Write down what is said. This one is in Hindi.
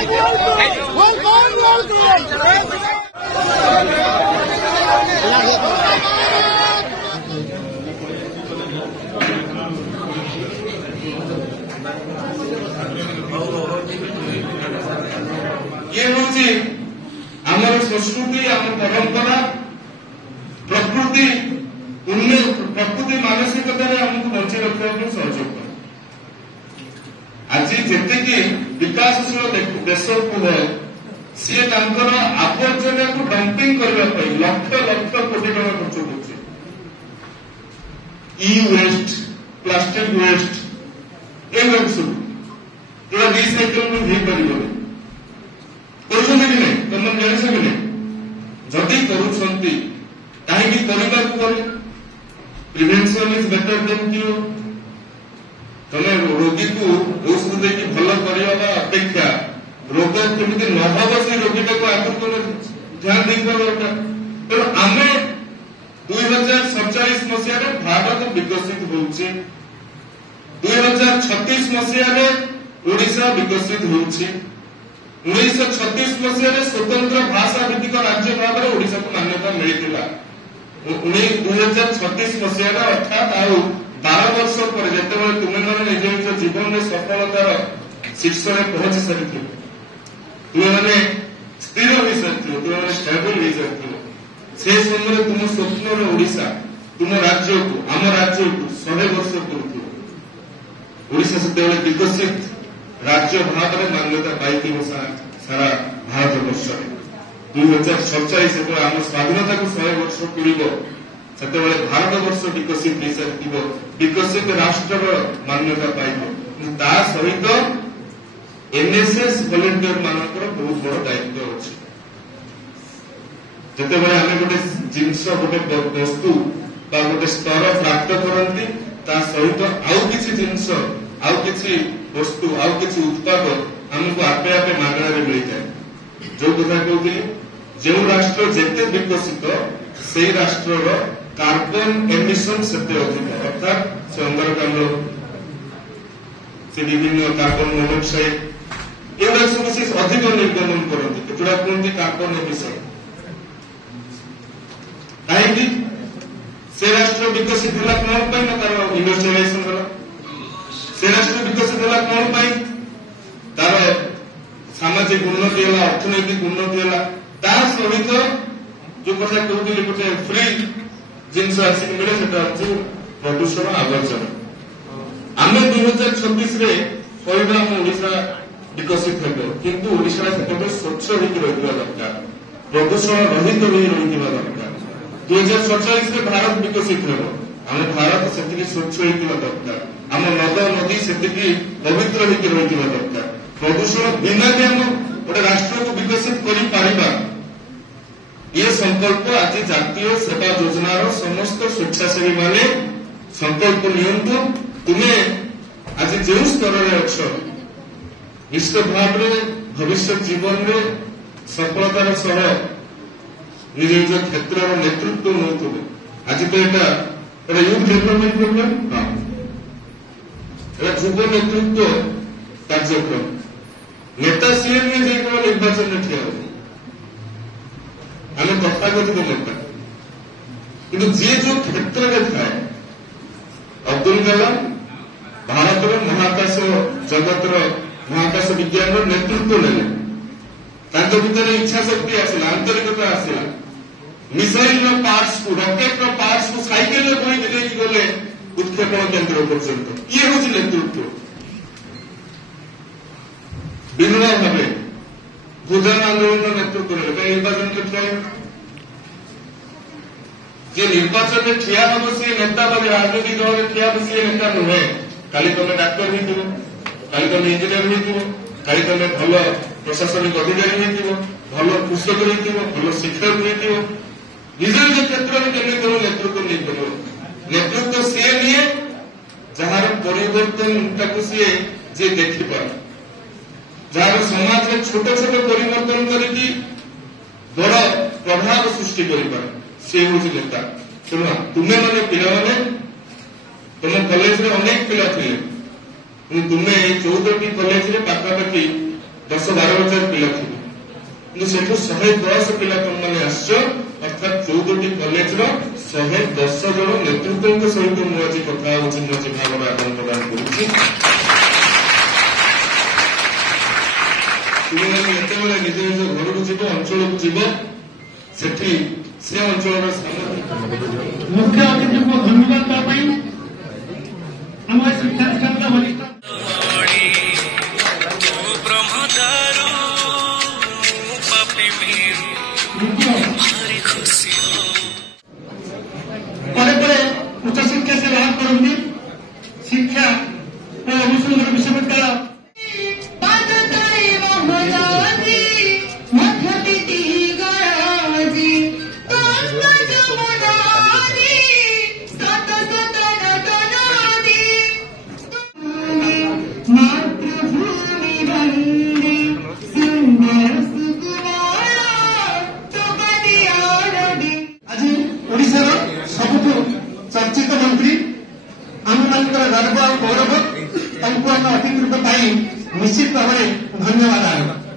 ये हूँ आमर संस्कृति आम परंपरा प्रकृति प्रकृति मानसिकता आमको बंची रखा सहयोग कर आज जी विकासशील देश को सी आवर्जना को डंपिंग करने लक्ष लक्ष कोटी टका खर्च कर वेस्ट प्लास्टिक वेस्ट ये सब जो रिसाइकल हो पार कि नहीं तुम जान कि नहीं जदि करुँच कहीं गले prevention is better than cure तुम रोगी को औषध देकी भल करवा अपेक्षा रोग केमी न हम से रोगीटा को आगे ध्यान देवा दरकार तेणु आम 2047 मसीह भारत विकसित हो 2036 मसीह ओडिशा विकसित हो 1936 मसीह स्वतंत्र भाषा भित्तिक राज्य भाव में ओडिशा को मान्यता मिलता 2036 मसीह अर्थात आउ 12 वर्ष पर जिते तुम्हें मैंने निज निज जीवन में सफलतार शीर्ष में पहुंची सारी तुम्हें स्थिर हो सारी तुम्हें स्टेबल हो सारी से समय तुम स्वप्न ओडिशा तुम राज्य को आम राज्य को 100 वर्ष करूँ ओडिशा से विकसित राज्य भाव में मान्यता पाई सारा भारत वर्ष 2047 आम स्वाधीनता को 100 वर्ष पूर्व से भारत वर्ष विकसित हो सारी विकसित राष्ट्र मान्यता पाइब सहित एनएसएस वॉलंटियर मानकर बहुत बड़ दायित्व अच्छे जिते आम गोटे जिनस गोटे वस्तु गोटे स्तर प्राप्त करती सहित आउ किसी जिनस आउ किसी वस्तु आउ किसी उत्पाद आमको आपे आपे मागणार मिल जाए जो कथा कहती जो राष्ट्र जिते विकसित से राष्ट्र कार्बन एमिशन से अधिक अर्थात से अंगारकाम्ल से विभिन्न कार्बन मोनोक्साइड एवं सब से अधिक निर्गमन करती केतुटा कहते कार्बन एमिशन कहीं से राष्ट्र विकसित है कौन पाई ना तार इंडस्ट्रियलाइजेशन है से राष्ट्र विकसित है कौन पाई तार सामाजिक उन्नति है अर्थनैतिक उन्नति है सहित जो कथा कहते गोटे फ्री जिनस आसिक मिले से प्रदूषण आवर्जना आम 2026 कहवा ओडिशा विकसित हो किंतु ओडिशा से स्वच्छ होकर रहा दरकार प्रदूषण रहित हो रहा दरकार 2047 में भारत विकसित हो आम भारत से स्वच्छ होता दरकार आम नद नदी से पवित्र होकर रहा दरकार प्रदूषण बिना भी आम गोटे राष्ट्र को विकसित कर ये संकल्प आज जातीय सेवा योजनार समस्त स्वेच्छासेवी माने संकल्प नियंतु तुम्हें आज जो स्तर में अच्छ निश्चित भाव में भविष्य जीवन में सफलतार सह निज निज क्षेत्र नेतृत्व नौ आज तो यहाँ यूथ डेवलपमेंट प्रोग्राम हाँ युव नेतृत्व कार्यक्रम नेता सीएम में जाकर निर्वाचन में ठिया हो आम तथाकथित नेता कि जी जो क्षेत्र में थाए अब्दुल कलाम भारत महाकाश जगतर महाकाश विज्ञान नेतृत्व ने भितर इच्छा शक्ति आसला आंतरिकता आसला मिसाइल पार्ट्स को रॉकेट पार्ट्स को साइकेल बोई गले उत्क्षेपण केन्द्र पर्यंत ये हूँ नेतृत्व विनोद भाव भूदान आंदोलन नेतृत्व निर्वाचन में जी निर्वाचन में ठिया हम सी नेता राजनीतिक दल में ठिया सी नेता नुहे काली तुम डाक्तर हो काली तुम इंजीनियर हो काली तुम भल प्रशासनिक अधिकारी हो भल कृषक हो भल शिक्षक हो निज निज क्षेत्र में केमी तुम नेतृत्व नहीं कर नेतृत्व सी निए जार परिवर्तन सी जी देखिपार जार समाज में छोट छोट परिवर्तन करके बड़ प्रभाव सृष्टि कर सी हूँ नेता तेणु तुम्हें मैंने पिला तुम कॉलेज में अनेक पिला थे तुम्हें 14टी कॉलेज में पाखापाखि 10-12,000 पिला थे कि सेठू 110 पिला तुम मैंने आस अर्थात 14टी कॉलेज 110 जन नेतृत्व सहित मुझे कथा मुझे भाव आदान प्रदान करुच्ची तुमने निज निज घर को जीव अंचल को जीव से अंचल मुख्य अतिथि को धन्यवाद आम शिक्षा क्षेत्र वरिष्ठ उच्च शिक्षा से लाभ करती शिक्षा और अनुसंधान विश्वविद्यालय चर्चित मंत्री आम गर्व और गौरव अतिथि निश्चित भाव धन्यवाद।